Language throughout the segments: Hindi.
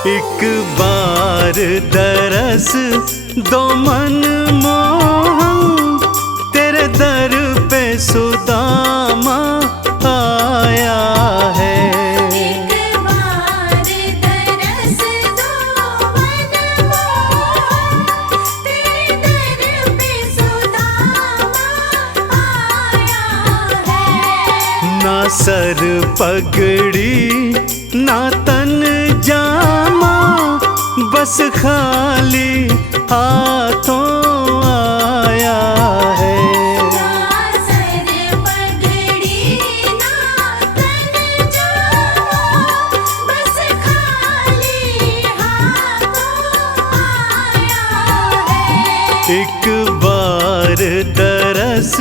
एक बार दरस दो मन मोहन, तेरे दर पे सुदामा आया है। एक बार दरस दो मन मोहन, तेरे दर पे सुदामा आया है। ना सर पगड़ी ना तन जामा, बस खाली हाथों आया है। ना सर पगड़ी ना तन जामा, बस खाली हाथों आया है। एक बार दरस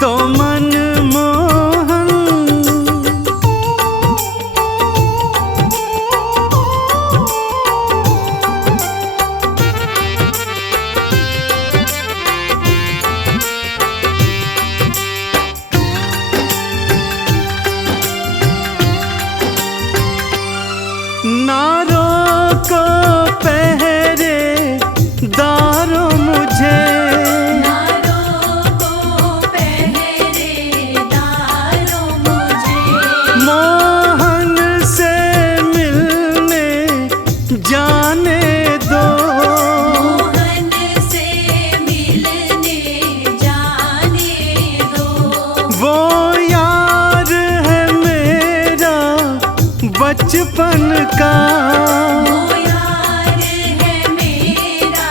दो मन मोहन। ना रोको पहरे दारो मुझे, ना रोको पहरेदारों मुझे, मोहन से मिलने जाने दो। मोहन से मिलने जाने दो। वो यार है मेरा बचपन का, वो यार है मेरा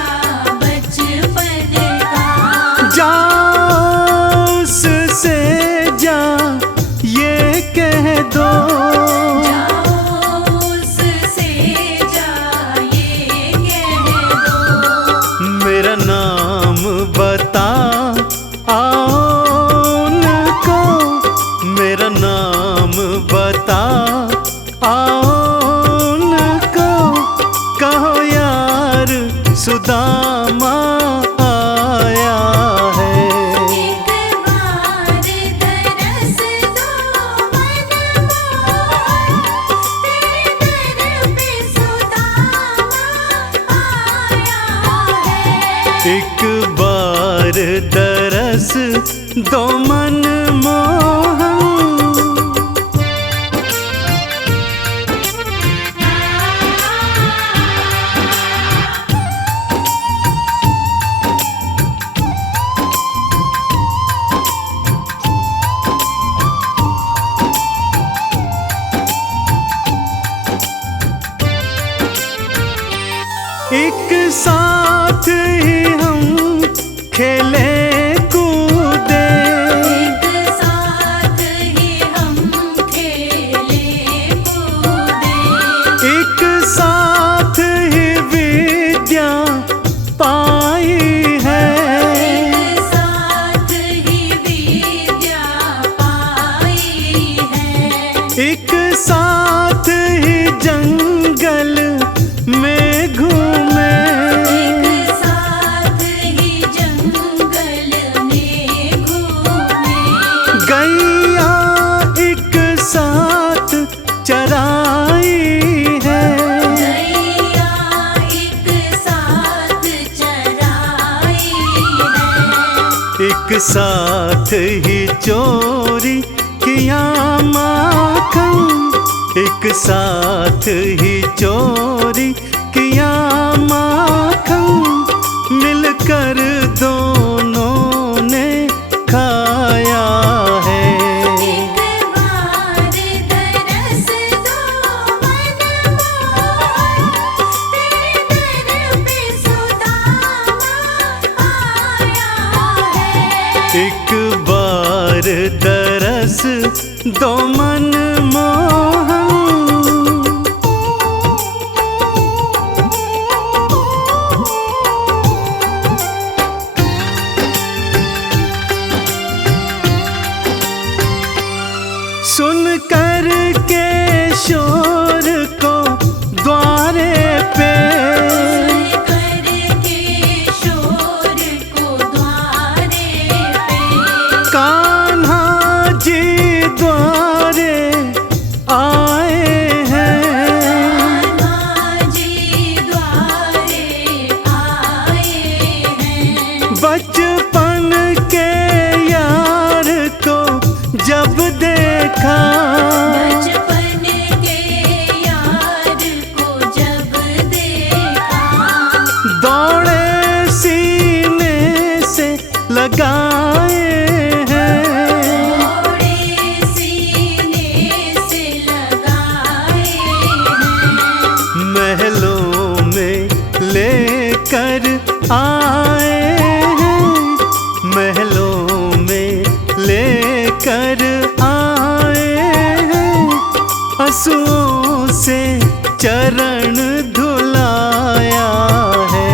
बचपन का। जा उससे जा ये कह दो, जाओ उससे जाइए कह दो। मेरा नाम बता आओ उनको, मेरा नाम बता आओ उनको। कहो यार सुदामा आया है। एक बार दरस दो मन मोहन, तेरे दर पे सुदामा आया है। एक बार दरस दो मन मोहन। एक साथ ही हम खेले कूदे, एक साथ ही हम खेले कूदे, एक साथ ही विद्या पाई है। एक साथ ही विद्या पाई है। एक साथ ही जंगल में घूमे, एक साथ ही जंगल में घूमे, गैया एक साथ चराई है। गैया एक साथ चराई है। एक साथ ही चोरी किया माखन, एक साथ ही चोरी किया माखन। मिलकर दोनों ने खाया है। एक बार दरस दो मन मोहन, तेरे दर पे सुदामा आया है। एक बार दरस दो मन मोहन। सुन कर के शोर को द्वारे पे, करके शोर को द्वारे पे, कान्हा जी द्वारे महलों में लेकर आए हैं, महलों में लेकर आए हैं, आंसुओं से चरण धुलाया है।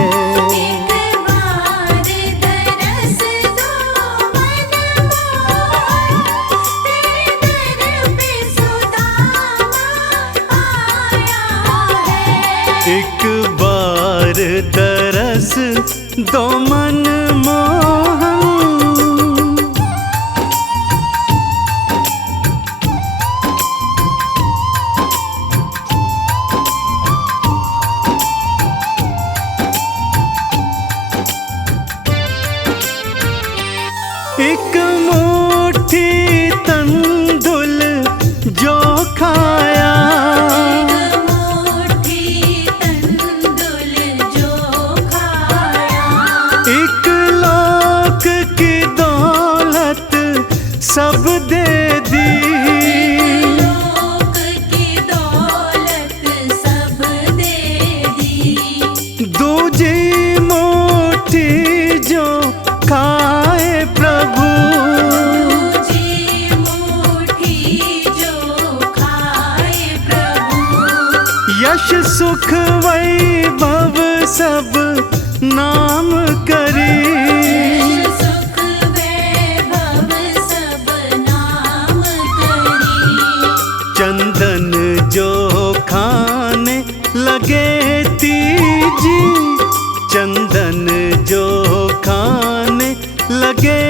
एक बार दरस दो मन मोहन, तेरे दर पे सुदामा आया है। एक बार तरस दो मन मोहन। एक मुट्ठी तंदुल जो खाया, एक मुट्ठी तंदुल जो खाया, एक लाख की दौलत सब दे दी, लोक की दौलत सब दे दी। दूजी मुट्ठी जो खाए प्रभु, दूजी मुट्ठी जो खाए प्रभु, यश सुख वैभव सब नाम करी, सुख वैभव सब नाम करी। चंदन जो खाने लगे तीजी, चंदन जो खाने लगे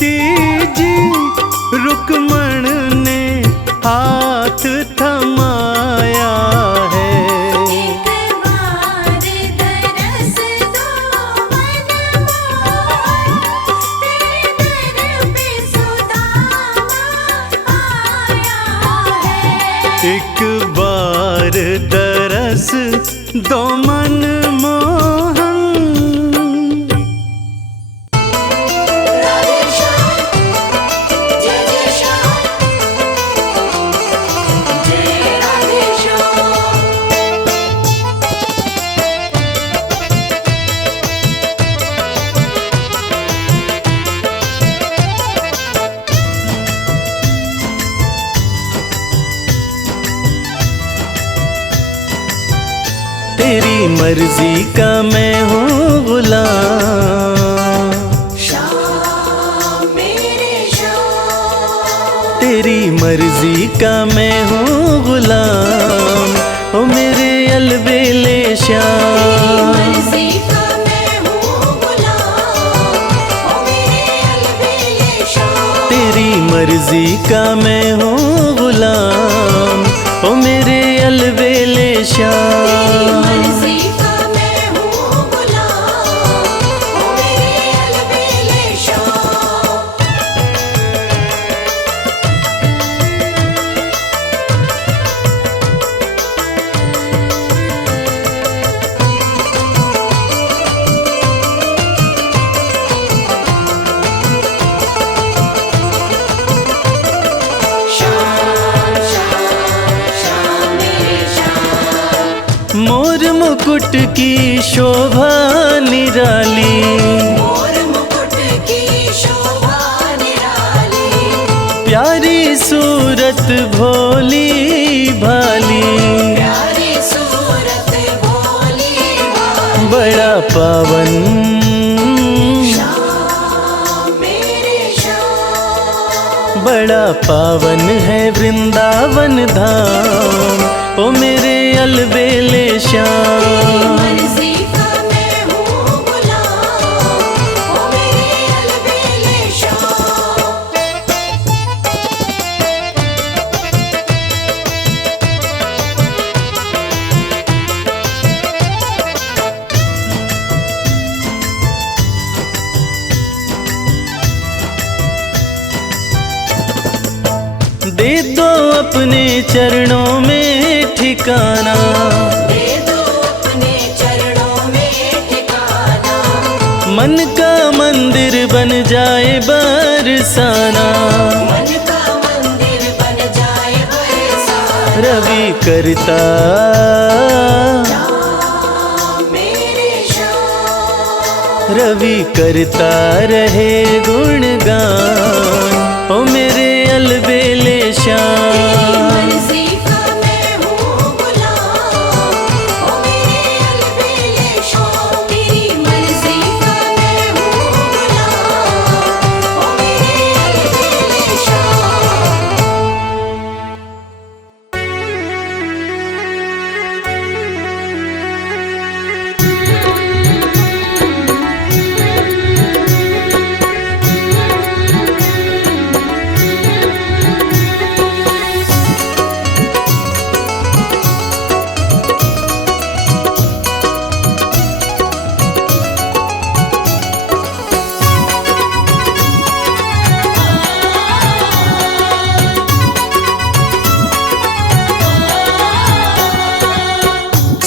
तीजी, रुक्मण ने हाथ थमाया है। एक बार दरस दो मन मोहन, तेरे दर पे सुदामा आया है। एक बार तरस दो मन मोहन। राधे श्याम, जय जय श्याम, जय राधे श्याम। तेरी मर्जी का मैं हूँ गुलाम, श्याम मेरे श्याम, तेरी मर्जी का मैं हूँ गुलाम, ओ मेरे अलबेले श्याम। मर्जी का मैं हूँ गुलाम, ओ मेरे अलबेले श्याम। तेरी मर्जी का मैं हूँ गुलाम, ओ मेरे अलबेले श्याम। मर्जी का मैं हूँ गुलाम, ओ मेरे अलबेले श्याम। श्याम श्याम श्याम मेरे श्याम। मोर मुकुट की शोभा निराली, मोर मुकुट की शोभा निराली, प्यारी सूरत भोली भाली, प्यारी सूरत भोली भाली। बड़ा पावन श्याम मेरे श्याम। बड़ा पावन है वृंदावन धाम, ओ मेरे अलबेले श्याम। मर्जी का मैं हूँ गुलाम, ओ मेरे अलबेले श्याम। दे दो अपने चरणों में ठिकाना, दे दो अपने चरणों में ठिकाना, मन का मंदिर बन जाए बरसाना। मन का मंदिर बन जाए बरसाना। रवि करता श्याम रवि करता रहे गुणगान, ओ मेरे अलबेले श्याम। मर्जी का मैं हूँ गुलाम, ओ मेरे अलबेले शाम। तेरी मर्जी का मैं हूँ गुलाम, ओ मेरे अलबेले शाम।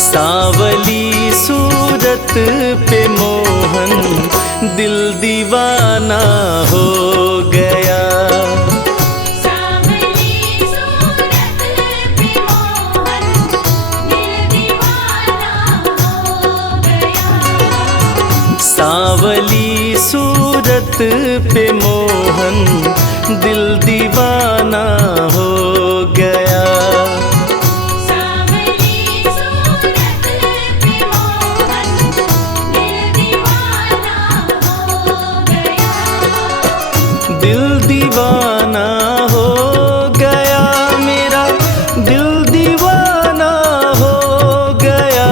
सांवली सूरत पे मोहन दिल दीवाना हो गया। सांवली सूरत पे मोहन दिल दीवाना हो गया। सांवली सूरत पे मोहन दिल दीवाना हो गया। दिल दीवाना हो गया, मेरा दिल दीवाना हो गया।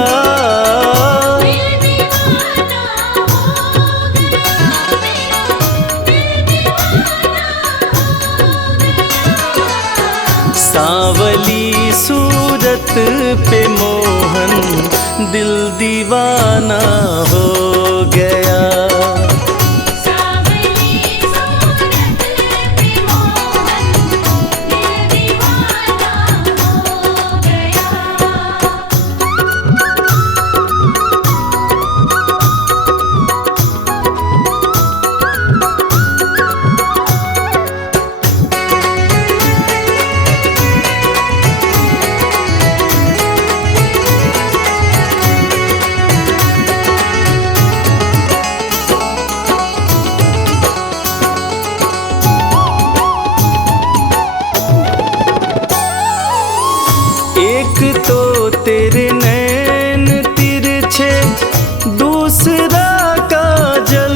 सांवली सूरत पे मोहन दिल दीवाना हो गया। एक तो तेरे नैन तिरछे, दूसरा काजल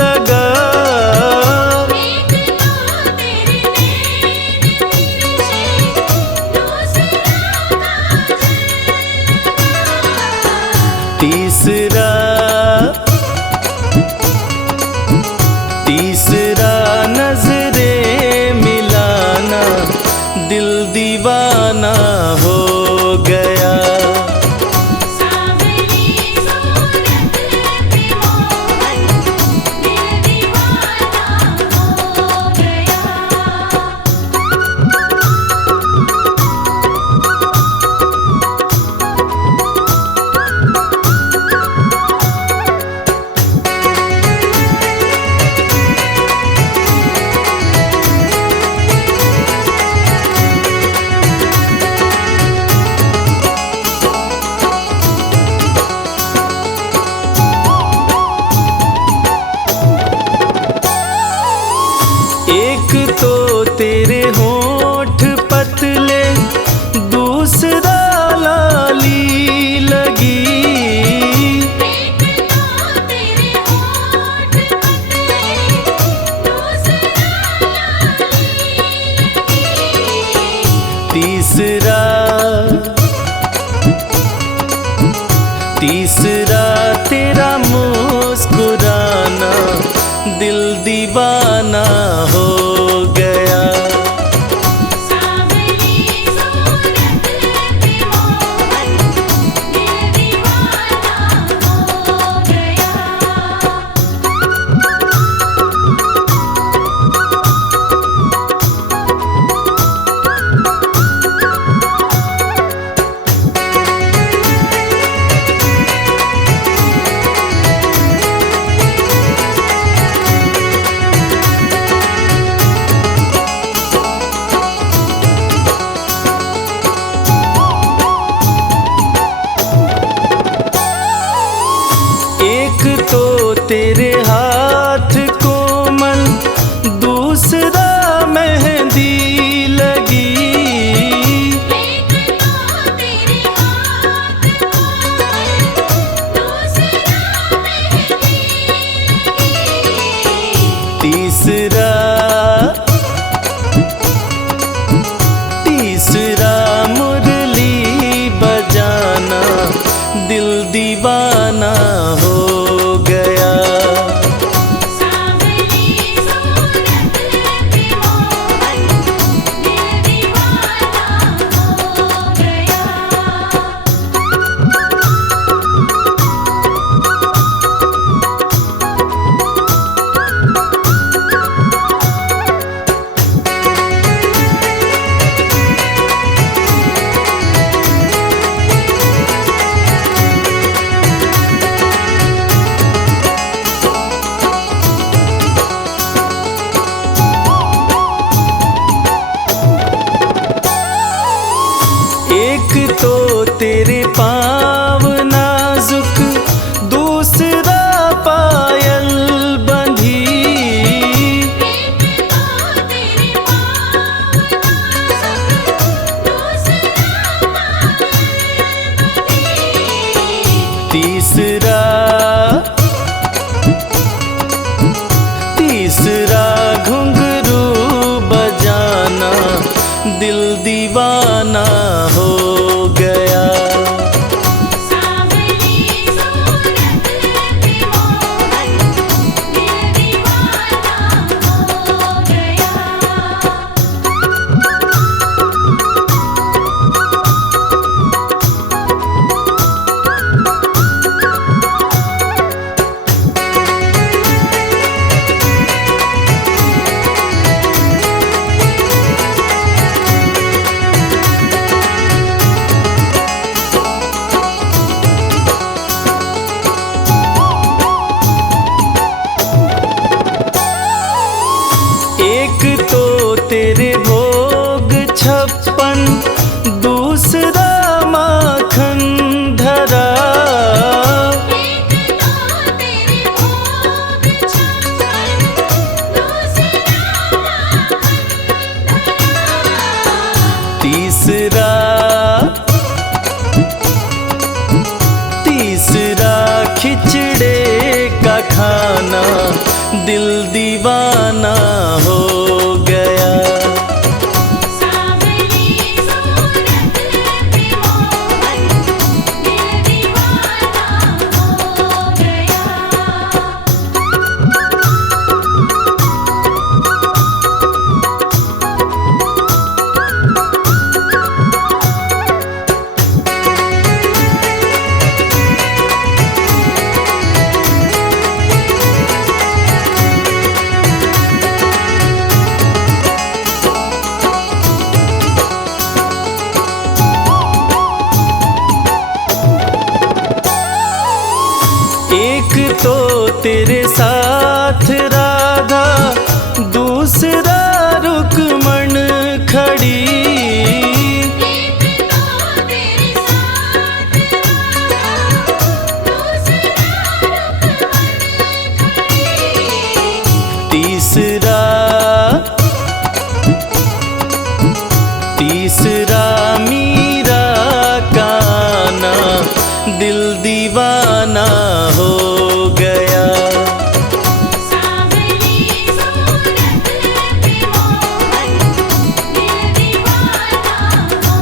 लगा। एक तो तेरे नैन तिरछे, दूसरा काजल लगा। तीसरा नजरे मिलाना दिल दीवाना हो गया। सांवली सूरत पे मोहन दिल दीवाना हो गया। एक तो तेरे होठ पतले, दूसरा लाली लगी। एक तो तेरे होठ पतले, दूसरा लाली लगी। तीसरा तेरा मुस्कुराना दिल दीवाना हो गया। सांवली सूरत पे मोहन दिल दीवाना हो गया। तेरे हाथ कोमल, दूसरा मेहंदी लगी। एक तो तेरे हाथ कोमल, दूसरा मेहंदी लगी। तीसरा मुरली बजाना, दिल दीवाना हो गया। सांवली सूरत पे मोहन, दिल दीवाना हो गया। एक तो तेरे पाँव नाजुक, दूसरा पायल बंधी। एक तो तेरे पाँव नाजुक, दूसरा पायल बंधी। तीसरा घुंघरू बजाना, दिल दीवाना हो गया। सांवली सूरत पे मोहन, दिल दीवाना हो गया। एक तो तेरे भोग 56, दूसरा माखन धरा। एक तो तेरे भोग 56, दूसरा माखन धरा। तीसरा खिचड़े का खाना, दिल दीवाना हो गया। सांवली सूरत पे मोहन, दिल दीवाना हो गया। एक तो तेरे साथ राधा, दूसरा रुक्मण खड़ी। एक तो तेरे साथ राधा, दूसरा रुक्मण खड़ी। तीसरा मीरा का आना, दिल दीवाना हो गया। सांवली सूरत पे मोहन, दिल दीवाना हो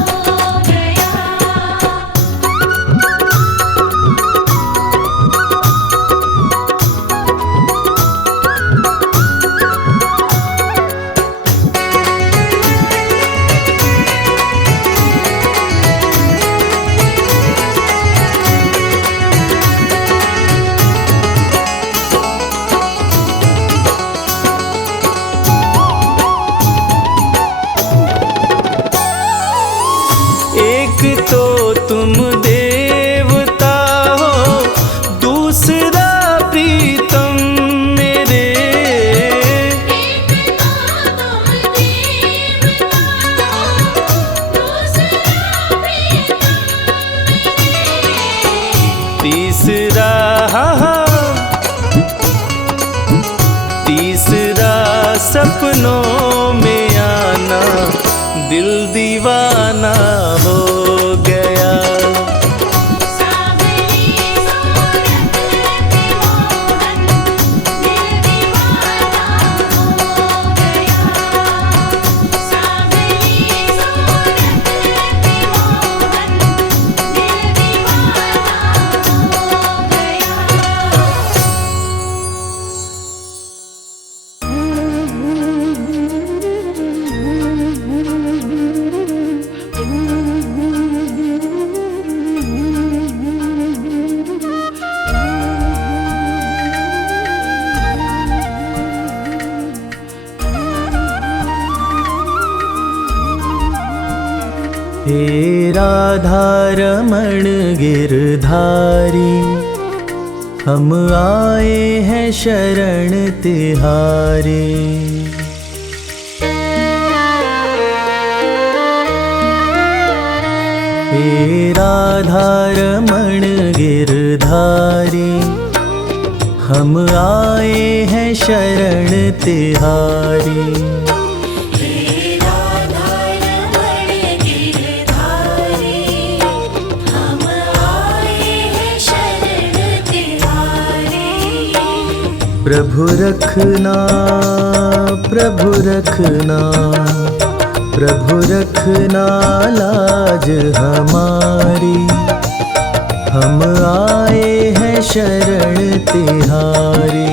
गया। एक तो तुम देवता हो, दूसरा प्रीतम मेरे। एक तो तुम देवता हो, दूसरा प्रीतम मेरे। तीसरा सपनों में आना, दिल दीवाना हो गया। हे राधा रमण गिरधारी, हम आए हैं शरण तिहारे। हे राधा रमण गिरधारी, हम आए हैं शरण तिहारी। प्रभु रखना, प्रभु रखना, प्रभु रखना लाज हमारी। हम आए हैं शरण तिहारी।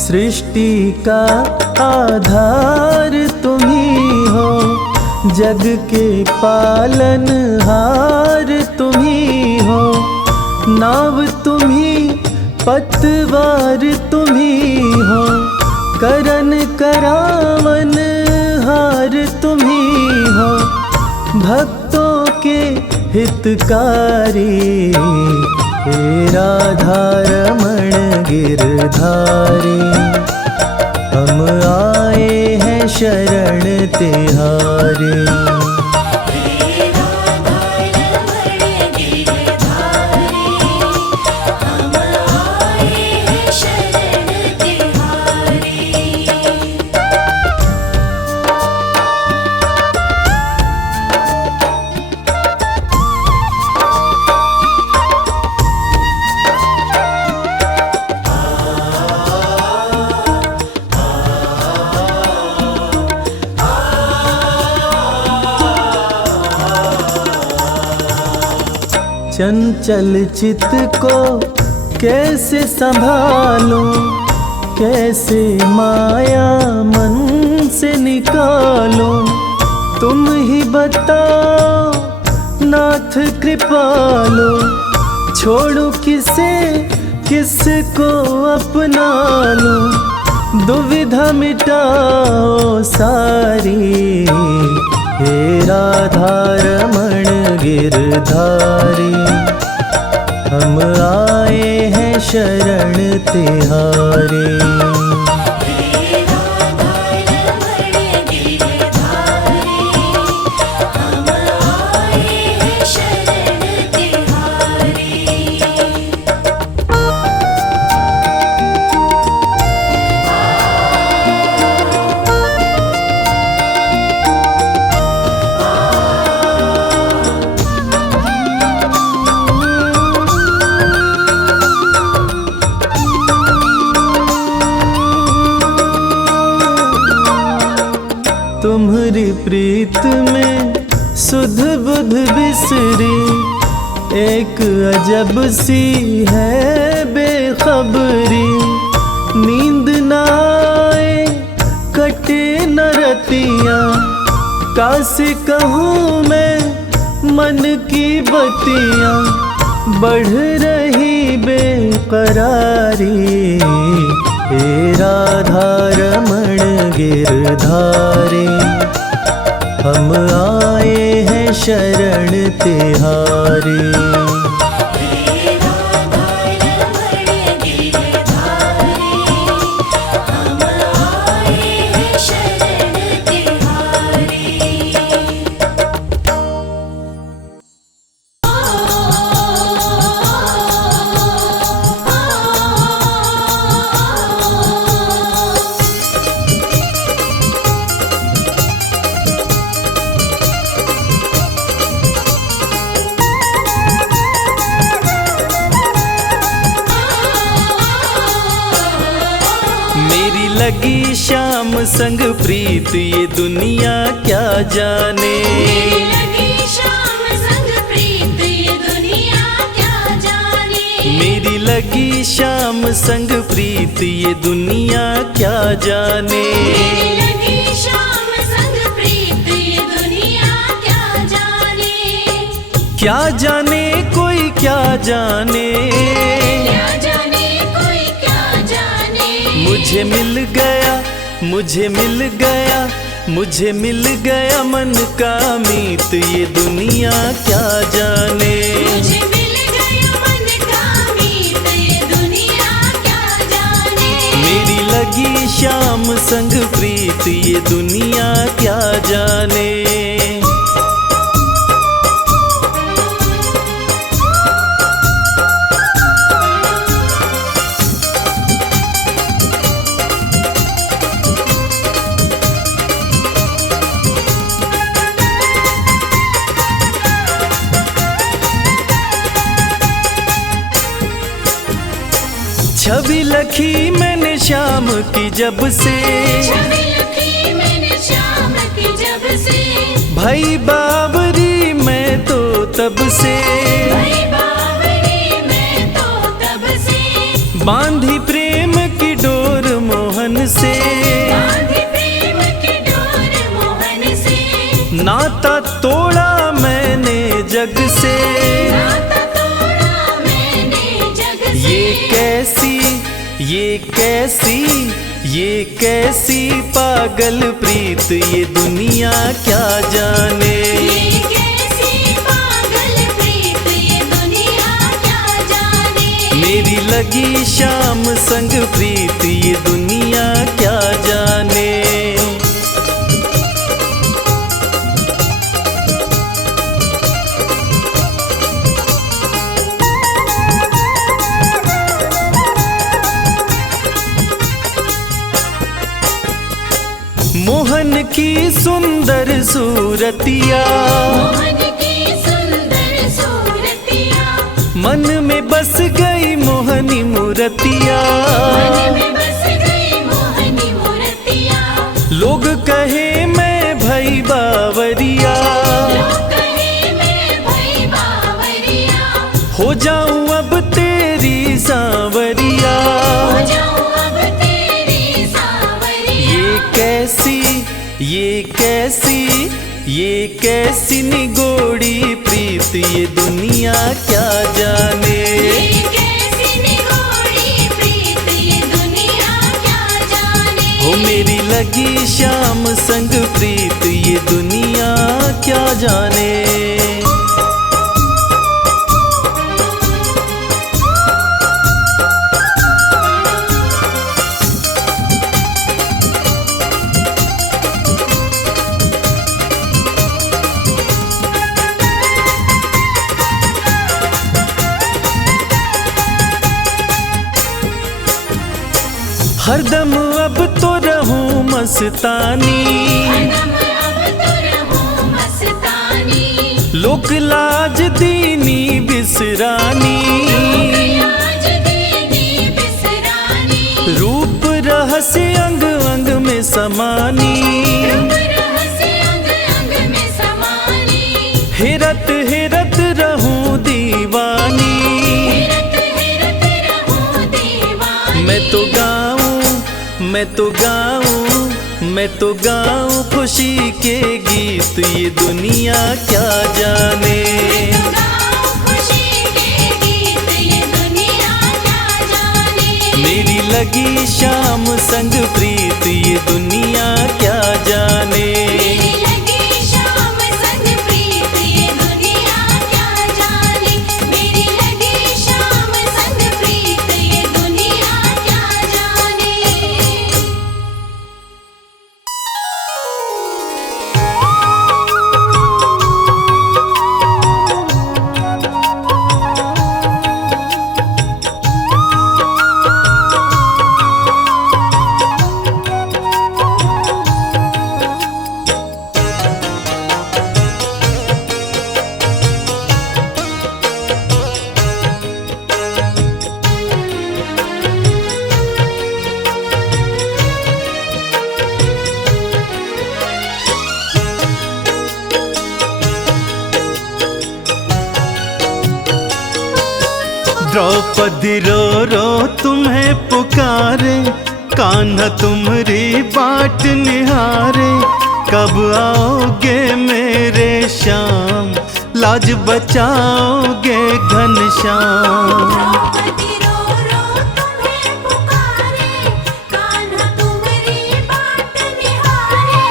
सृष्टि का आधार तुम ही हो, जग के पालनहार तुम ही हो। नाव तुम ही, पतवार तुम ही हो, करन करावन हार तुम ही हो। भक्तों के हितकारी, हे राधा रमण गिरधारी, हम आए हैं शरण तिहारी। चंचल चित को कैसे संभालूं, कैसे माया मन से निकालूं। तुम ही बताओ नाथ कृपालु, छोड़ूं किसे किसको अपना लूं। दुविधा मिटाओ सारी, हे राधा रमण गिरधारी, हम आए हैं शरण तिहारी। तुम्हारी प्रीत में सुध बुध बिसरी, एक अजब सी है बेखबरी। नींद न आए कटे न रतियाँ, कासे कहूँ मैं मन की बतियाँ। बढ़ रही बेकरारी, हे राधा रमण गिरधारी, हम आए हैं शरण तिहारी। मेरी लगी शाम संग प्रीत ये दुनिया क्या जाने, मेरी लगी शाम संग प्रीत ये दुनिया क्या जाने, मेरी लगी शाम संग प्रीत ये दुनिया क्या जाने, मेरी लगी शाम संग प्रीत ये दुनिया क्या जाने, क्या जाने कोई क्या जाने, क्या जाने कोई क्या जाने, मुझे मिल गया, मुझे मिल गया, मुझे मिल गया मन का मीत ये दुनिया क्या जाने, मुझे मिल गया मन का मीत ये दुनिया क्या जाने, मेरी लगी शाम संग प्रीत ये दुनिया क्या जाने। छवि लखी मैंने शाम की जब से, छवि लखी मैंने शाम की जब से, भाई बावरी मैं तो तब से, भाई बावरी मैं तो तब से, बांधी प्रेम की डोर मोहन से, बांधी प्रेम की डोर मोहन से, नाता तोड़ा मैंने जग से, नाता तोड़ा मैंने जग से, ये कैसी, ये कैसी, ये कैसी पागल प्रीत ये दुनिया क्या जाने, ये कैसी पागल प्रीत ये दुनिया क्या जाने, मेरी लगी शाम संग प्रीत ये दुनिया क्या जाने। मोहन की सुंदर सूरतिया, मोहन की सुंदर सूरतिया, मन में बस गई मोहनी मूर्तिया, मन में बस गई मोहनी मूर्तिया, लोग कहे मैं भई बावरिया, लोग कहे मैं भई बावरिया, हो जाऊं अब तेरी सांवरिया, हो जाऊं अब तेरी सांवरिया, ये कैसी, ये कैसी, ये कैसी निगोड़ी प्रीत ये दुनिया क्या जाने, ये कैसी निगोड़ी प्रीत ये दुनिया क्या जाने, हो मेरी लगी शाम संग प्रीत ये दुनिया क्या जाने। हरदम अब तो रहूं मस्तानी, हरदम अब तो रहूं मस्तानी, लोक लाज दीनी बिसरानी, लाज दीनी बिसरानी, रूप रहस्य अंग अंग में समानी, रूप रहस्य अंग अंग में समानी, हेरत हेरत रहूं दीवानी, हेरत हेरत रहूं दीवानी, मैं तो गाऊं, मैं तो गाऊं, मैं तो गाऊं खुशी के गीत ये दुनिया क्या जाने, मैं तो गाऊं खुशी के गीत ये दुनिया लगी शाम संग प्रीत ये दुनिया क्या जाने। मेरी लगी शाम संग प्रीत ये दुनिया क्या जाने। मेरी लगी शाम संग प्रीत ये दुनिया क्या जाने। द्रौपदी रो रो तुम्हें पुकारे, कान्हा तुम्हारी बाट निहारे। कब आओगे मेरे श्याम, लाज बचाओगे घनश्याम। द्रौपदी रो रो तुम्हें पुकारे, कान्हा तुम्हारी बाट निहारे।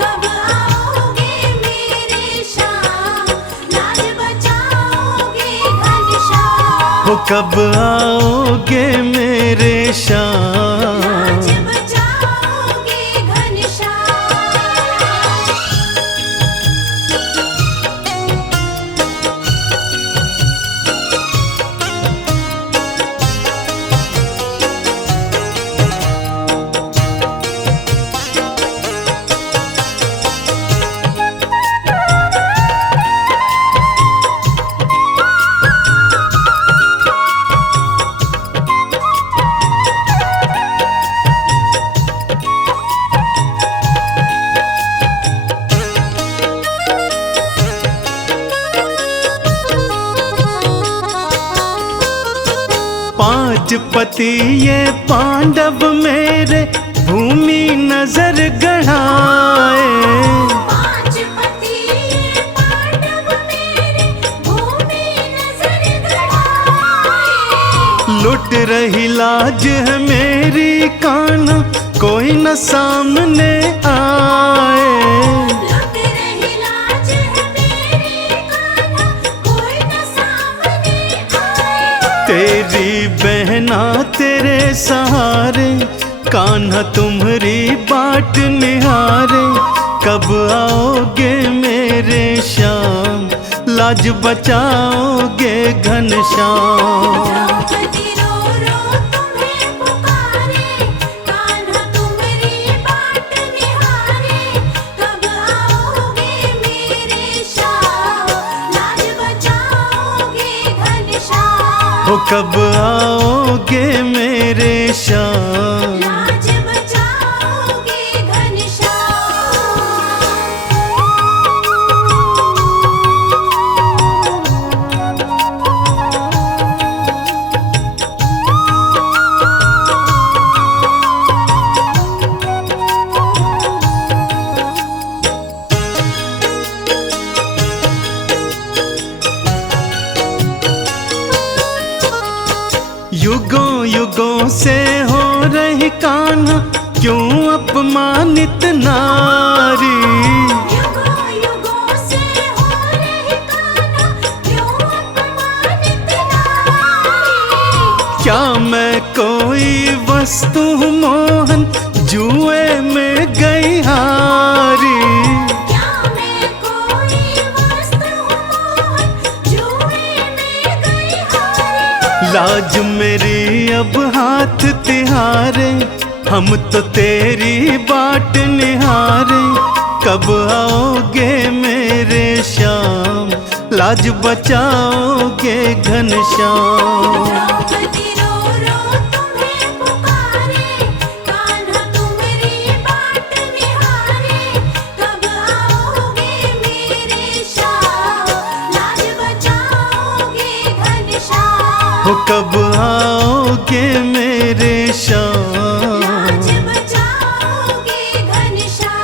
कब आओगे मेरे श्याम, लाज बचाओगे घनश्याम। हो कब आओगे मेरे श्याम। लाज बचाओगे घनश्याम। पांच पति ये पांडव मेरे, भूमि नजर गढ़ाए। पांच पति ये पांडव मेरे, भूमि नजर गढ़ाए। लुट रही लाज है मेरी कान्हा, कोई न सामने आए। लुट रही लाज है मेरी कान्हा, कोई न सामने आए। तेरी बहना तेरे सहारे, कान्हा तुम्हारी बाट निहारे। कब आओगे मेरे श्याम, लाज बचाओगे घनश्याम। द्रौपदी रो रो तुम्हें पुकारे, कान्हा तुम्हारी बाट निहारे। कब आओगे मेरे श्याम, लाज बचाओगे घनश्याम। हो कब आओगे मेरे श्याम। लाज बचाओगे घनश्याम। युगों युगों से हो रही कान्हा, क्यों अपमानित नारी। युगों युगों से हो रही कान्हा, क्यों अपमानित नारी। क्या मैं कोई वस्तु हूँ मोहन, जुए में गई हारी। क्या मैं कोई वस्तु मोहन, जुए में गई हारी। लाज मेरी अब हाथ तिहारे, हम तो तेरी बाट निहारे। कब आओगे मेरे श्याम, लाज बचाओगे घनश्याम। द्रौपदी रो रो तुम्हें पुकारे, कान्हा तुम्हारी बाट निहारे। कब आओगे मेरे श्याम, लाज बचाओगे घनश्याम। हो कब आओगे मेरे श्याम। लाज बचाओगे घनश्याम।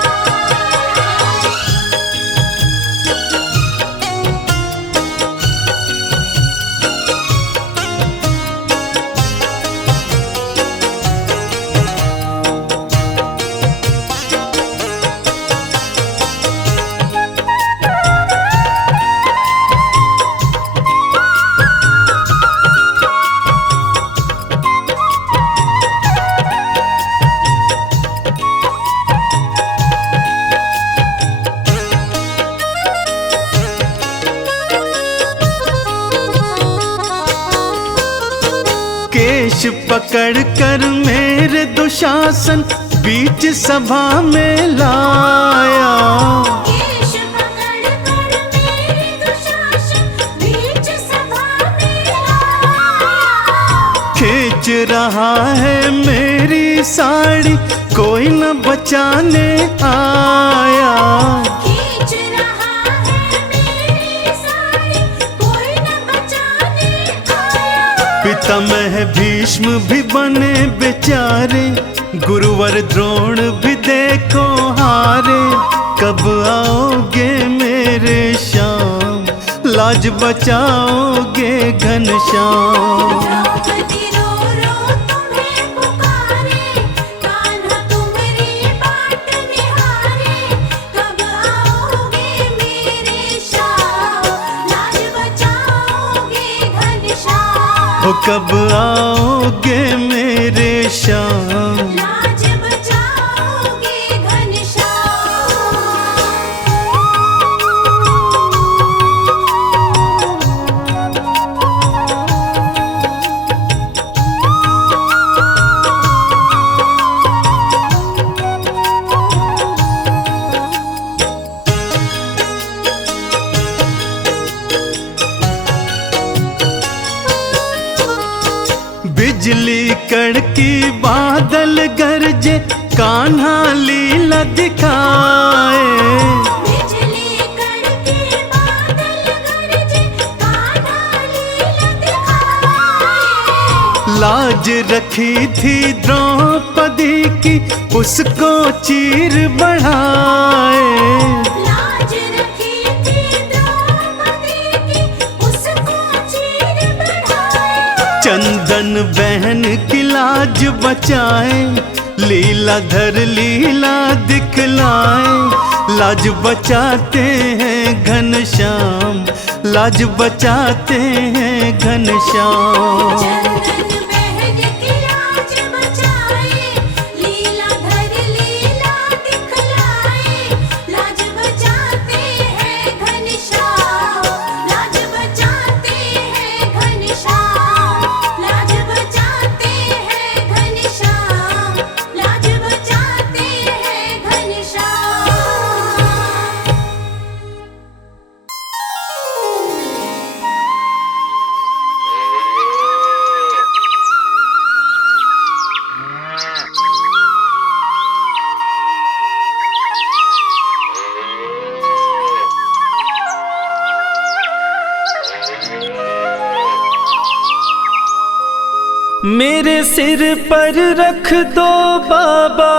केश पकड़ कर मेरे दुशासन बीच सभा में लाया। केश पकड़ कर मेरे दुशासन बीच सभा में लाया। खींच रहा है मेरी साड़ी कोई न बचाने आया। खींच रहा है मेरी साड़ी कोई न बचाने आया। पितामह भीष्म भी बने बेचारे, गुरुवर द्रोण भी देखो हारे। कब आओगे मेरे श्याम, लाज बचाओगे घनश्याम। द्रौपदी रो रो तुम्हें पुकारे, कान्हा तुम्हारी बाट निहारे। कब आओगे मेरे श्याम, लाज बचाओगे घनश्याम। हो कब आओगे मेरे श्याम। लाज बचाओगे घनश्याम। बिजली कड़की बादल गरजे, कान्हा लीला दिखाए। बिजली कड़के बादल गरजे, कान्हा लीला दिखाए। लाज रखी थी द्रौपदी की, उसको चीर बढ़ाए। लाज रखी थी द्रौपदी की, उसको चीर बढ़ाए। चंदन बहन की लाज बचाए, लीलाधर लीला दिखलाए। लाज बचाते हैं घनश्याम, लाज बचाते हैं घनश्याम। चंदन बहन की लाज बचाए, लीलाधर लीला दिखलाए। लाज बचाते हैं घनश्याम, लाज बचाते हैं घनश्याम। लाज बचाते हैं घनश्याम, लाज बचाते हैं घनश्याम। मेरे सिर पर रख दो बाबा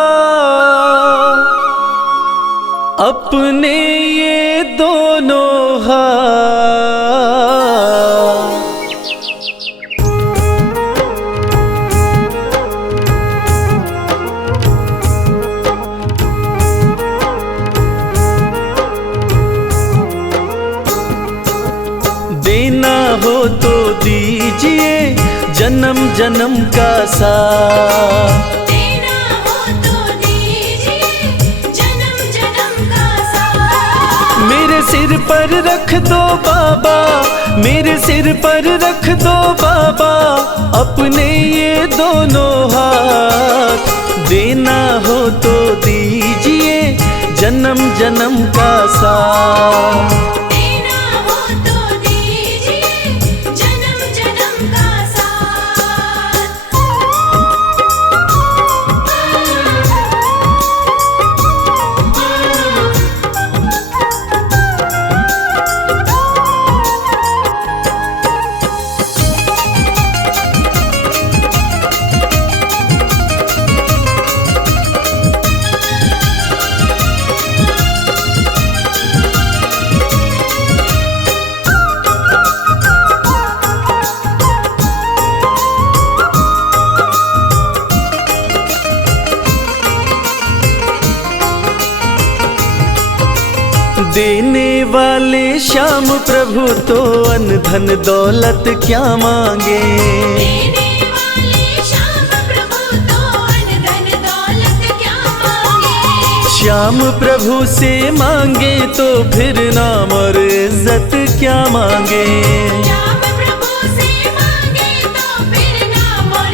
अपने ये दोनों हाथ। देना हो तो दीजिए जन्म जन्म का साथ। देना हो तो दीजिए जन्म जन्म का साथ। मेरे सिर पर रख दो बाबा, मेरे सिर पर रख दो बाबा अपने ये दोनों हाथ। देना हो तो दीजिए जन्म जन्म का साथ। देना हो तो दीजिए जन्म जन्म का देने वाले श्याम प्रभु तो अन्न धन दौलत क्या मांगे। देने वाले श्याम प्रभु तो अन्न धन दौलत क्या मांगे। श्याम प्रभु से मांगे तो फिर नाम और इज्जत क्या मांगे। श्याम प्रभु से मांगे तो फिर नाम और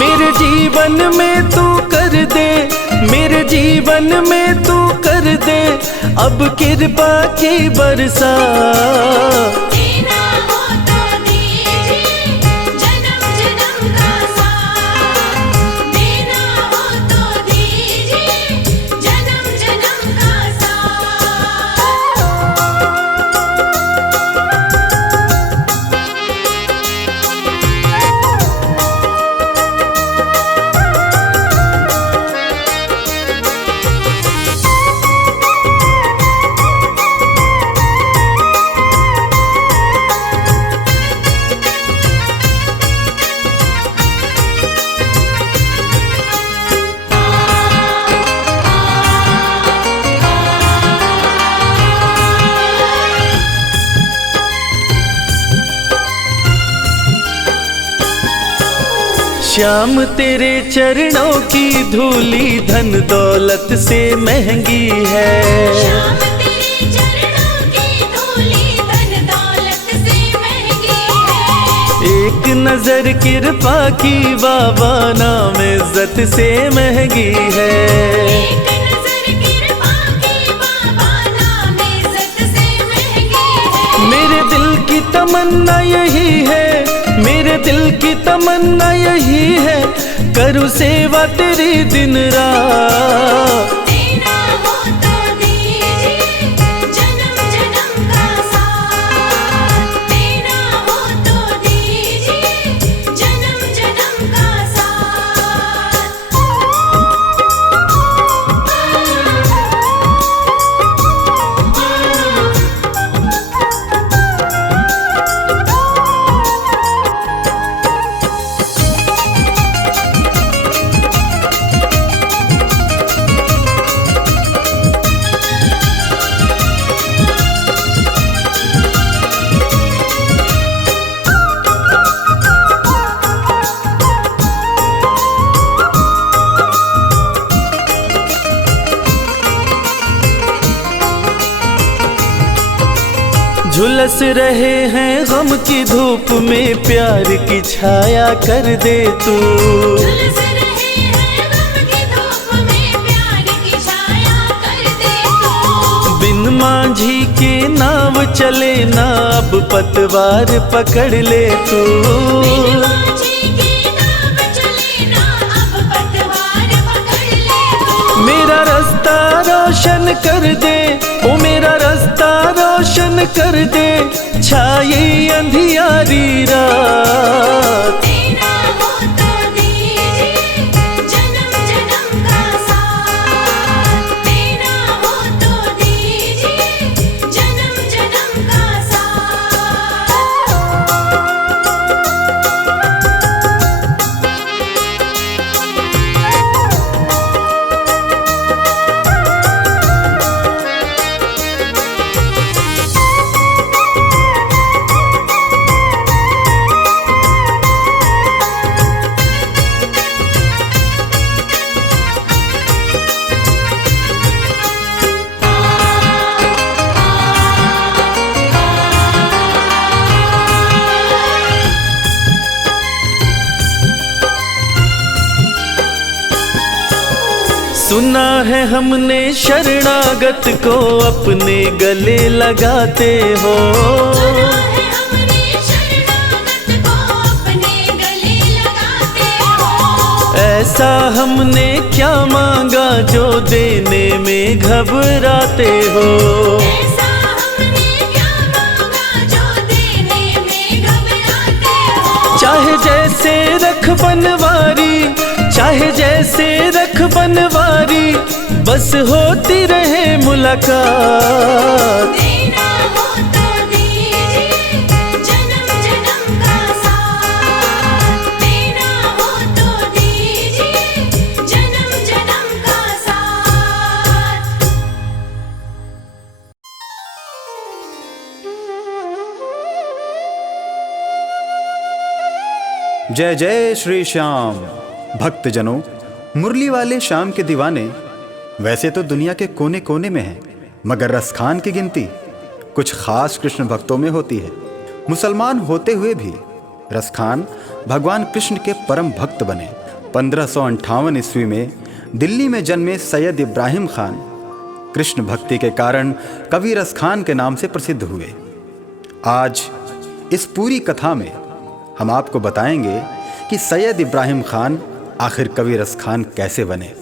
मेरे जीवन में तू कर दे, मेरे जीवन में तू कर दे अब कृपा की बरसा। देना हो तो दीजिए जन्म जन्म का साथ, देना हो तो दीजिए जन्म जन्म का साथ। श्याम तेरे चरणों की धूली धन दौलत से महंगी है। श्याम तेरे चरणों की धूली धन दौलत से महंगी है। एक नजर कृपा की बाबा नाम इज्जत से महंगी है। एक नजर कृपा की बाबा नाम इज्जत से महंगी है। मेरे दिल की तमन्ना यही है, मेरे दिल की तमन्ना यही है करूँ सेवा तेरी दिन रात। देना हो तो दीजिए जन्म जन्म का साथ, देना हो तो दीजिए जन्म जन्म का झुलस रहे हैं गम की धूप में प्यार की छाया कर दे तू। झुलस रहे हैं गम की धूप में प्यार की छाया कर दे तू। बिन मांझी के नाव चले ना अब पतवार पकड़ ले तू। बिन माझी की नाव चले ना अब पतवार पकड़ ले तू। मेरा रास्ता रोशन कर दे, ओ मेरा रास्ता रोशन कर दे छाई अंधियारी रात। देना हो तो दीजिए जन्म जन्म का साथ, देना हो तो दीजिए जन्म जन्म का साथ। सुना है हमने शरणागत को अपने गले लगाते हो। सुना है हमने शरणागत को अपने गले लगाते हो। ऐसा हमने क्या मांगा जो देने में घबराते हो। ऐसा हमने क्या मांगा जो देने में घबराते हो। चाहे जैसे रख बनवारी, चाहे जैसे रख बनवारी बस होती रहे मुलाकात। देना हो तो दीजिए जन्म जन्म का साथ, देना हो तो दीजिए जन्म जन्म का साथ। जय जय श्री श्याम। भक्तजनों, मुरली वाले श्याम के दीवाने वैसे तो दुनिया के कोने कोने में हैं, मगर रसखान की गिनती कुछ खास कृष्ण भक्तों में होती है। मुसलमान होते हुए भी रसखान भगवान कृष्ण के परम भक्त बने। 1558 ईस्वी में दिल्ली में जन्मे सैयद इब्राहिम खान कृष्ण भक्ति के कारण कवि रस खान के नाम से प्रसिद्ध हुए। आज इस पूरी कथा में हम आपको बताएंगे कि सैयद इब्राहिम खान आखिर कवि रस खान कैसे बने।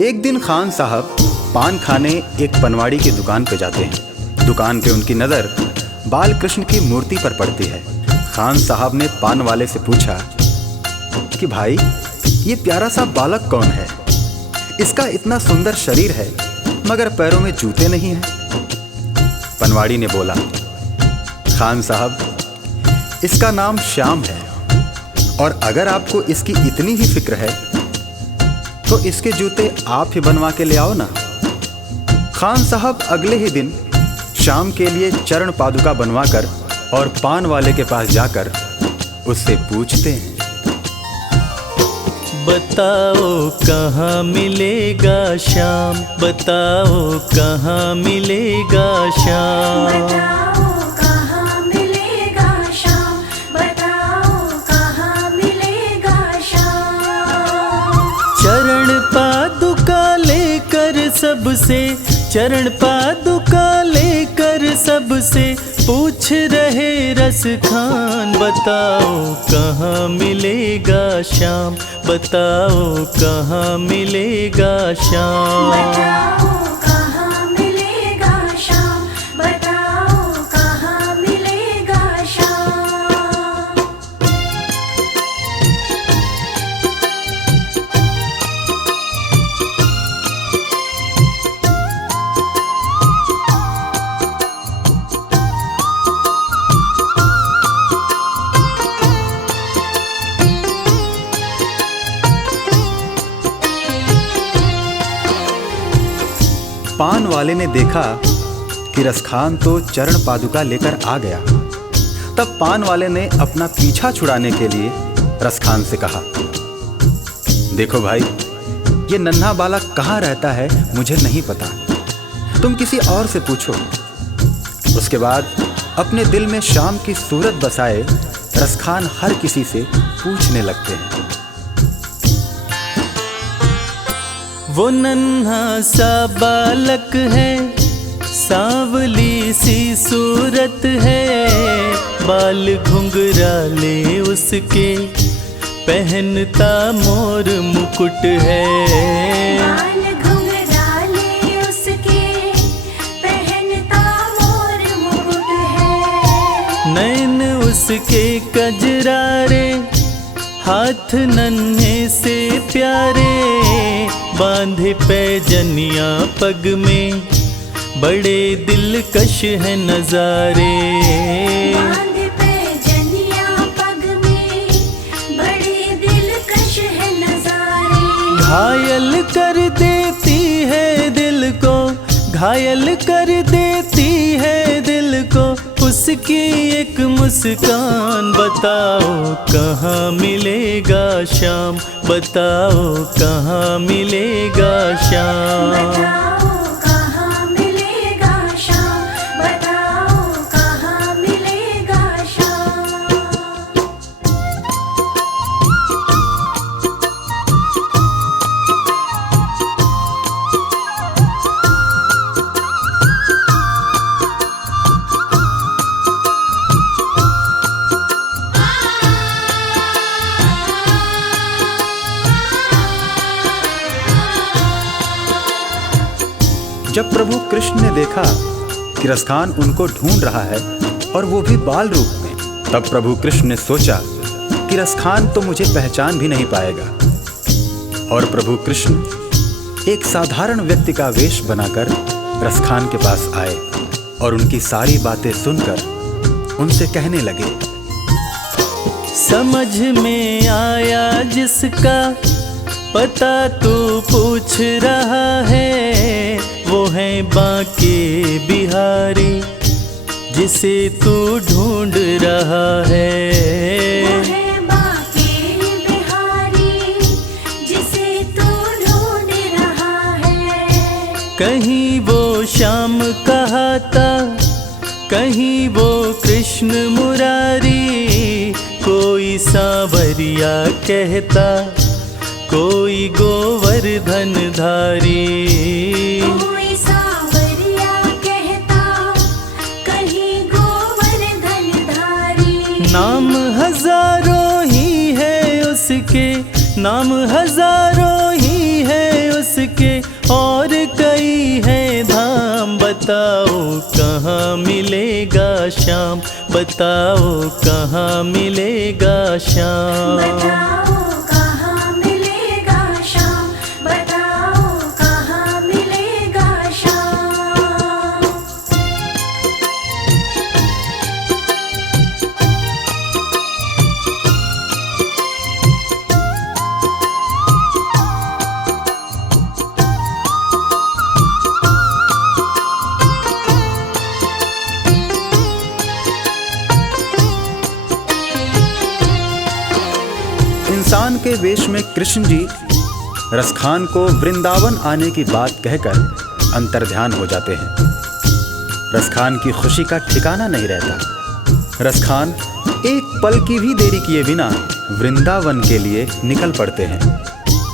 एक दिन खान साहब पान खाने एक पनवाड़ी की दुकान पर जाते हैं। दुकान पे उनकी नज़र बाल कृष्ण की मूर्ति पर पड़ती है। खान साहब ने पान वाले से पूछा कि भाई, ये प्यारा सा बालक कौन है? इसका इतना सुंदर शरीर है मगर पैरों में जूते नहीं हैं। पनवाड़ी ने बोला, खान साहब, इसका नाम श्याम है और अगर आपको इसकी इतनी ही फिक्र है तो इसके जूते आप ही बनवा के ले आओ ना। खान साहब अगले ही दिन श्याम के लिए चरण पादुका बनवाकर और पान वाले के पास जाकर उससे पूछते हैं, बताओ कहाँ मिलेगा श्याम, बताओ कहाँ मिलेगा श्याम। बताओ कहाँ मिलेगा श्याम, बताओ कहाँ मिलेगा श्याम। चरण पादुका लेकर सबसे, चरण पादुका लेकर सबसे पूछ रहे रस खान, बताओ कहाँ मिलेगा श्याम, बताओ कहाँ मिलेगा श्याम। बताओ कहाँ मिलेगा श्याम, बताओ कहाँ मिलेगा श्याम। पान वाले ने देखा कि रसखान तो चरण पादुका लेकर आ गया। तब पान वाले ने अपना पीछा छुड़ाने के लिए रसखान से कहा, देखो भाई, ये नन्हा बालक कहाँ रहता है मुझे नहीं पता, तुम किसी और से पूछो। उसके बाद अपने दिल में श्याम की सूरत बसाए रसखान हर किसी से पूछने लगते हैं। वो नन्हा सा बालक है, सांवली सी सूरत है, बाल घुंघराले उसके, पहनता मोर मुकुट है। बाल घुंघराले उसके, पहनता मोर मुकुट है। नैन उसके कजरारे, हाथ नन्हे से प्यारे, बांधे पैजनिया पग में, बड़े दिलकश है नजारे। बांधे पैजनिया पग में, बड़े दिलकश है नजारे। घायल कर देती है दिल को, घायल कर देती है दिल को उसकी एक मुस्कान, बताओ कहाँ मिलेगा श्याम, बताओ कहाँ मिलेगा श्याम। बताओ कहाँ मिलेगा श्याम, बताओ कहाँ मिलेगा श्याम। जब प्रभु कृष्ण ने देखा कि रसखान उनको ढूंढ रहा है और वो भी बाल रूप में, तब प्रभु कृष्ण ने सोचा कि रसखान तो मुझे पहचान भी नहीं पाएगा। और प्रभु कृष्ण एक साधारण व्यक्ति का वेश बनाकर रसखान के पास आए और उनकी सारी बातें सुनकर उनसे कहने लगे, समझ में आया जिसका पता तू पूछ रहा है, वो है बांके बिहारी जिसे तू ढूंढ रहा है। वो है बांके बिहारी जिसे तू ढूंढ रहा है। कहीं वो श्याम कहाता, कहीं वो कृष्ण मुरारी, कोई सांवरिया कहता, कोई गोवर्धन धारी। कोई सांवरिया कहता, कहीं गोवर्धन धारी। नाम हजारों ही है उसके, नाम हजारों ही है उसके, और कई है धाम। बताओ कहाँ मिलेगा श्याम, बताओ कहाँ मिलेगा श्याम। बताओ कहाँ मिलेगा श्याम, बताओ कहाँ मिलेगा श्याम। इंसान के वेश में कृष्ण जी रसखान को वृंदावन आने की बात कहकर अंतर्ध्यान हो जाते हैं। रसखान की खुशी का ठिकाना नहीं रहता। रसखान एक पल की भी देरी किए बिना वृंदावन के लिए निकल पड़ते हैं।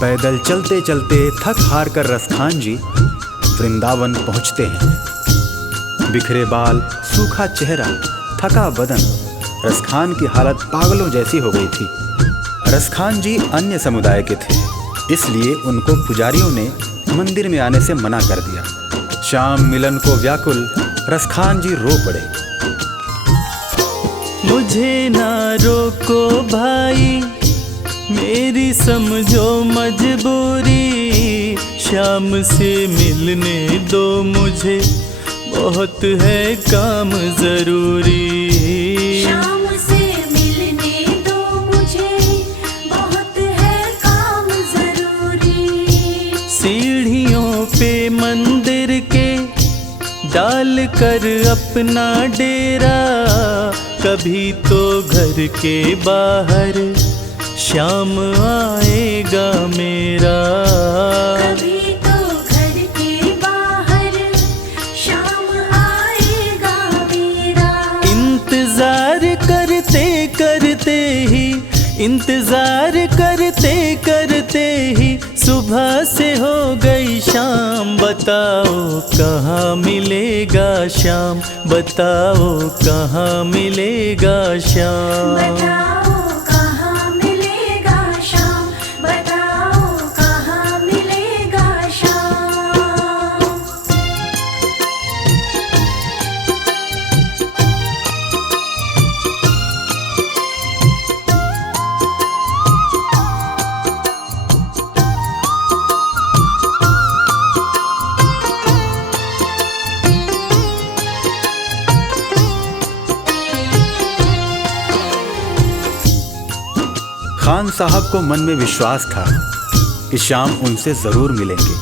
पैदल चलते चलते थक हार कर रसखान जी वृंदावन पहुंचते हैं। बिखरे बाल, सूखा चेहरा, थका बदन, रसखान की हालत पागलों जैसी हो गई थी। रसखान जी अन्य समुदाय के थे, इसलिए उनको पुजारियों ने मंदिर में आने से मना कर दिया। शाम मिलन को व्याकुल रसखान जी रो पड़े। मुझे ना रोको भाई, मेरी समझो मजबूरी। शाम से मिलने दो मुझे, बहुत है काम जरूरी। शाम से मिलने दो मुझे, बहुत है काम जरूरी। सीढ़ियों पे मंदिर के डाल कर अपना डेरा, कभी तो घर के बाहर श्याम आएगा मेरा। कभी तो घर के बाहर शाम आएगा मेरा। इंतजार करते करते ही, इंतजार करते करते ही सुबह से हो गई शाम। बताओ कहाँ मिलेगा श्याम, बताओ कहाँ मिलेगा श्याम। बताओ कहाँ मिलेगा श्याम, बताओ कहाँ मिलेगा श्याम। खान साहब को मन में विश्वास था कि श्याम उनसे जरूर मिलेंगे,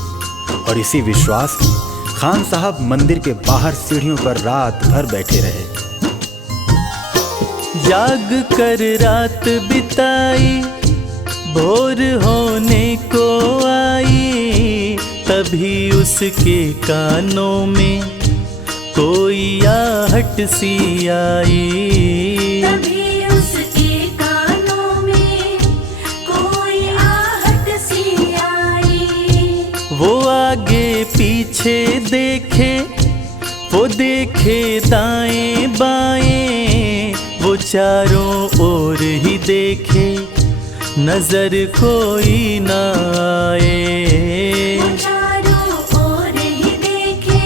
और इसी विश्वास में खान साहब मंदिर के बाहर सीढ़ियों पर रात भर बैठे रहे। जाग कर रात बिताई, भोर होने को आई, तभी उसके कानों में कोई आहट सी आई। तभी उसके कानों में कोई आहट सी आई। वो आगे पीछे देखे, वो देखे दाएं बाएं, वो चारों ओर ही देखे, नजर कोई ना आए। वो चारों ओर ही देखे,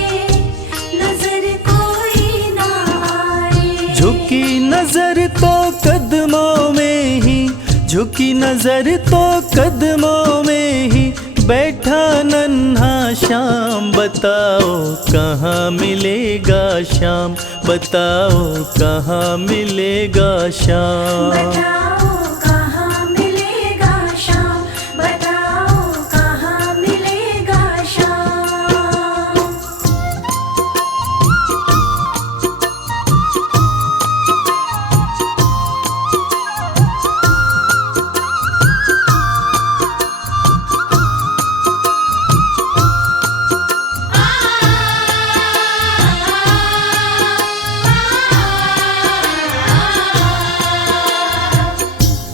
नजर कोई ना आए। झुकी नजर तो कदमों में ही, झुकी नजर तो कदमों में ही बैठा नन्हा श्याम। बताओ कहाँ मिलेगा श्याम, बताओ कहाँ मिलेगा श्याम। बताओ कहाँ मिलेगा श्याम, बताओ कहाँ मिलेगा श्याम।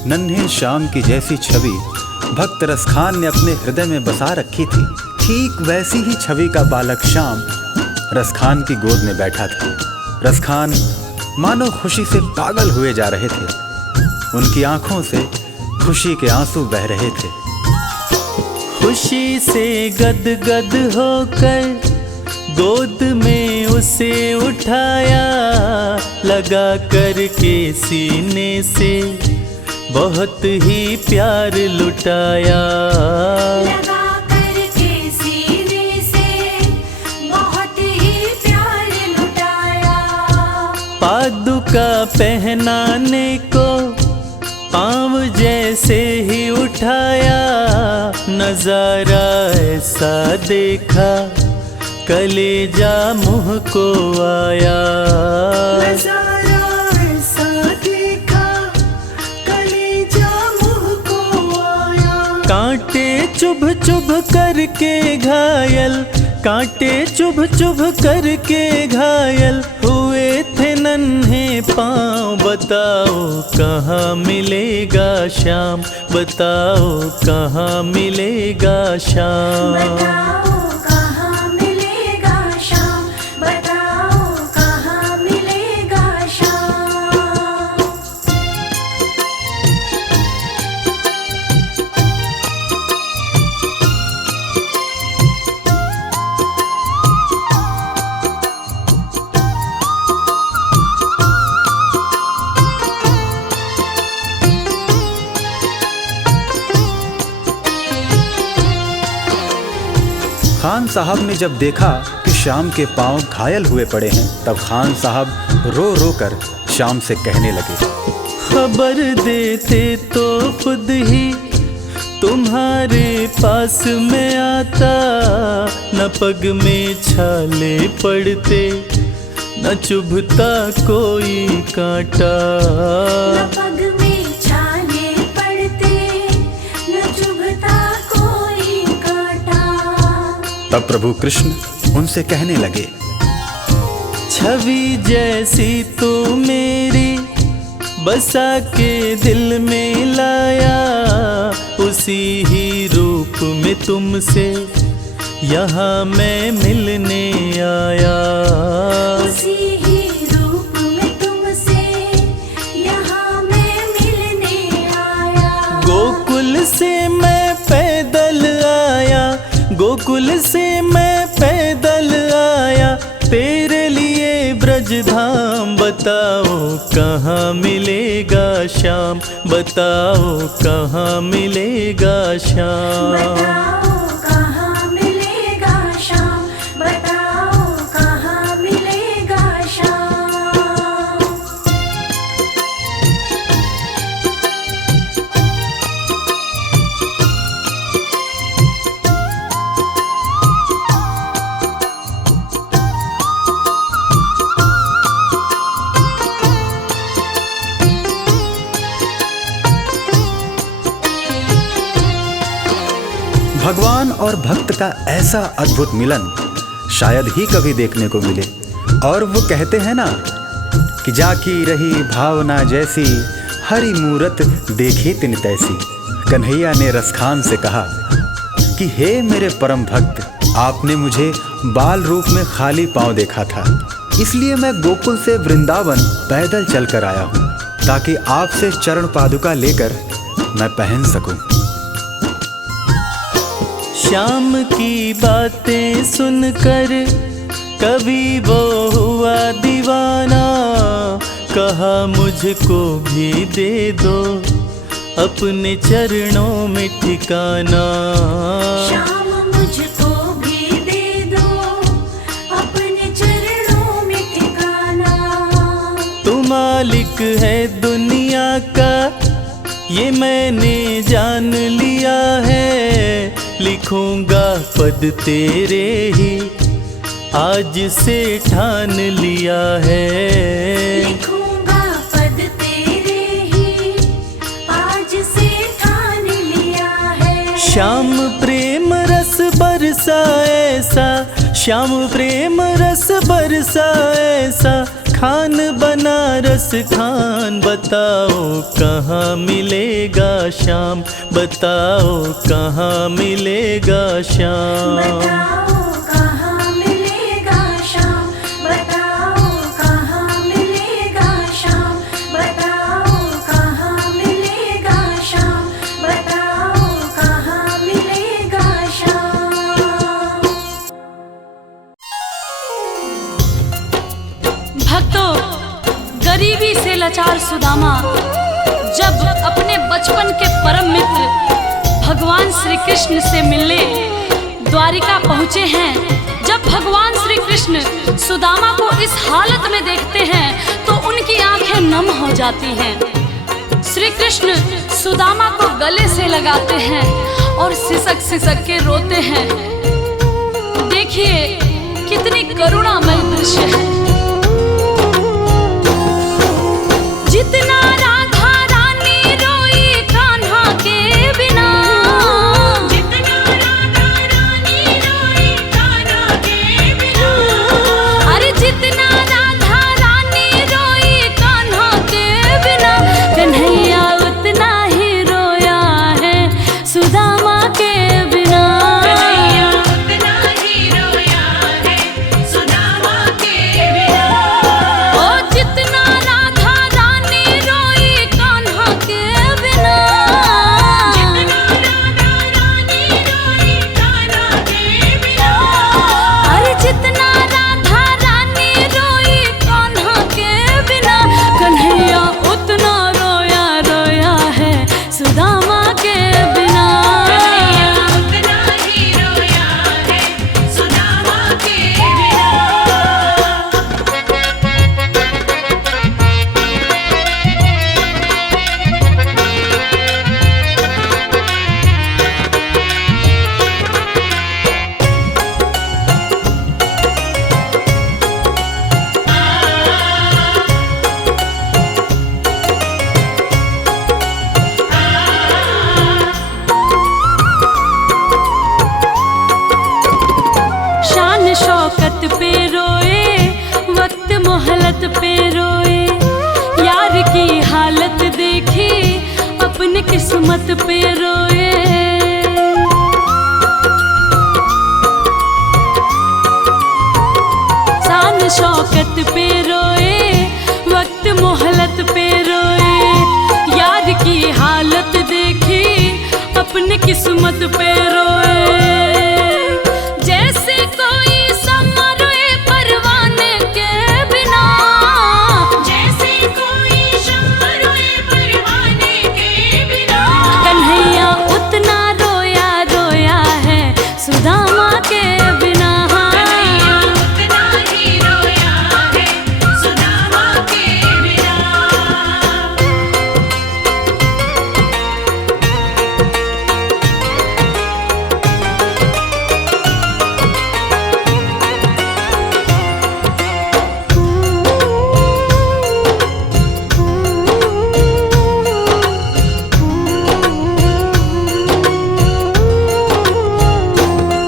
नन्हे श्याम की जैसी छवि भक्त रसखान ने अपने हृदय में बसा रखी थी, ठीक वैसी ही छवि का बालक श्याम रसखान की गोद में बैठा था। रसखान मानो खुशी से पागल हुए जा रहे थे। उनकी आंखों से खुशी के आंसू बह रहे थे। खुशी से गदगद होकर गोद में उसे उठाया, लगा करके सीने से बहुत ही प्यार लुटाया। लगा करके सीने से बहुत ही प्यार लुटाया। पादुका पहनाने को पाँव जैसे ही उठाया, नजारा ऐसा देखा कलेजा मुँह को आया। नजारा ऐसा देखा कलेजा मुँह को आया। कांटे चुभ चुभ करके घायल, कांटे चुभ चुभ करके घायल हुए थे नन्हे पाँव। बताओ कहाँ मिलेगा श्याम, बताओ कहाँ मिलेगा श्याम। बताओ कहाँ मिलेगा श्याम, बताओ कहाँ मिलेगा श्याम। खान साहब ने जब देखा कि श्याम के पांव घायल हुए पड़े हैं, तब खान साहब रो रो कर श्याम से कहने लगे, खबर देते तो खुद ही तुम्हारे पास में आता। न पग में छाले पड़ते, न चुभता कोई कांटा। न पग में छाले पड़ते, न चुभता कोई कांटा। तब प्रभु कृष्ण उनसे कहने लगे, छवि जैसी तू मेरी बसा के दिल में लाया, उसी ही रूप में तुमसे यहाँ मैं मिलने आया। उसी ही रूप में तुमसे यहाँ मैं मिलने आया। गोकुल से मैं पैदल आया, गोकुल से मैं पैदल आया, तेरे लिए ब्रजधाम। बताओ कहाँ मिलेगा श्याम, बताओ कहाँ मिलेगा श्याम। बताओ कहाँ मिलेगा श्याम, बताओ कहाँ मिलेगा श्याम। भगवान और भक्त का ऐसा अद्भुत मिलन शायद ही कभी देखने को मिले। और वो कहते हैं ना कि जाकी रही भावना जैसी, हरि मूरत देखी तिन तैसी। कन्हैया ने रसखान से कहा कि हे मेरे परम भक्त, आपने मुझे बाल रूप में खाली पांव देखा था, इसलिए मैं गोकुल से वृंदावन पैदल चलकर आया हूँ, ताकि आपसे चरण पादुका लेकर मैं पहन सकूं। श्याम की बातें सुनकर कभी वो हुआ दीवाना, कहा मुझको भी दे दो अपने चरणों में ठिकाना। श्याम मुझको भी दे दो अपने चरणों में ठिकाना। तू मालिक है दुनिया का ये मैंने जान लिया है, लिखूंगा पद तेरे ही आज से ठान लिया है। लिखूंगा पद तेरे ही आज से ठान लिया है। श्याम प्रेम रस बरसा ऐसा, श्याम प्रेम रस बरसा ऐसा, खान बनारस स्थान, बताओ कहाँ मिलेगा श्याम, बताओ कहाँ मिलेगा श्याम। बताओ कहाँ मिलेगा श्याम, बताओ कहाँ मिलेगा श्याम, बताओ कहाँ मिलेगा श्याम, बताओ कहाँ मिलेगा श्याम। भक्तों, गरीबी से लाचार सुदामा जब अपने बचपन के परम मित्र भगवान श्री कृष्ण से मिलने द्वारिका पहुँचे हैं। जब भगवान श्री कृष्ण सुदामा को इस हालत में देखते हैं तो उनकी आंखें नम हो जाती हैं। श्री कृष्ण सुदामा को गले से लगाते हैं और सिसक सिसक के रोते हैं। देखिए कितनी करुणामय दृश्य है। जितना राधा रानी रोई कान्हा के बिना, जितना राधा रानी रोई कान्हा के बिना, अरे जितना राधा रानी रोई कान्हा के बिना, कन्हैया उतना ही रोया है सुदामा के बिना। कन्हैया उतना ही रोया है सुदामा के बिना। ओ जितना राधा रानी रोई कान्हा के बिना, जितना राधा रानी रोई कान्हा के बिना, अरे जितना राधा रानी रोई कान्हा के बिना, कन्हैया उतना रोया रोया है सुदामा के बिना। कन्हैया उतना ही रोया है सुदामा के बिना। शान शौकत पे रोए, वक्त मोहलत पे रोए, यार की हालत देखी अपनी किस्मत पे रोए। शान शौकत पे रोए, वक्त मोहलत पे रोए, यार की हालत देखी अपनी किस्मत पे रोए। जैसे कोई समा रोए परवाने के बिना, जैसे कोई शम्मा रोए परवाने के बिना, कन्हैया उतना रोया रोया है सुदामा के बिना। कन्हैया उतना ही रोया है सुदामा के बिना।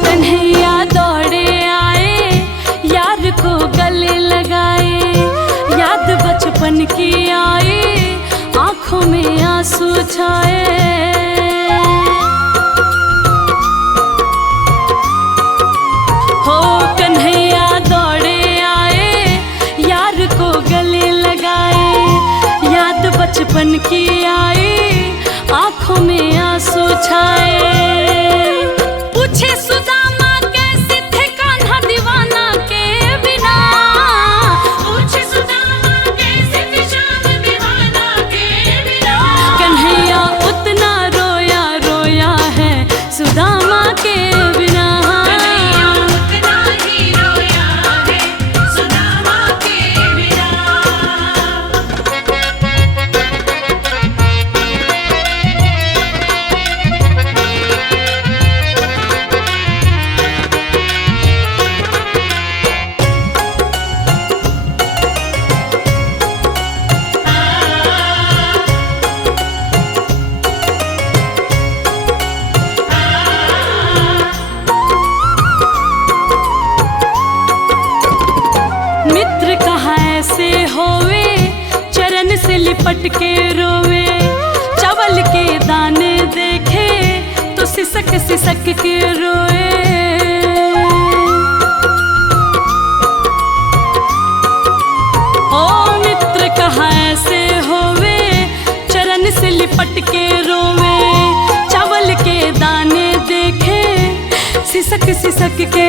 कन्हैया दौड़े आए, यार को गले लगाए, याद बचपन की आए, आंखों में आंसू छाए। हो कन्हैया दौड़े आए, यार को गले लगाए, याद बचपन की आए, आंखों में आंसू छाए। पूछे सुदामा कैसे थे कान्हा दीवाना के बिना, पूछे सुदामा कैसे थे श्याम दीवाना के बिना, कन्हैया उतना रोया रोया है सुदामा के बिना। कन्हैया उतना ही रोया है सुदामा के बिना। से लिपट के रोवे, चावल के दाने देखे तो सिसक सिसक के रोए। ओ मित्र कहाँ ऐसे होवे, चरण से लिपट के रोवे, चावल के दाने देखे सिसक सिसक के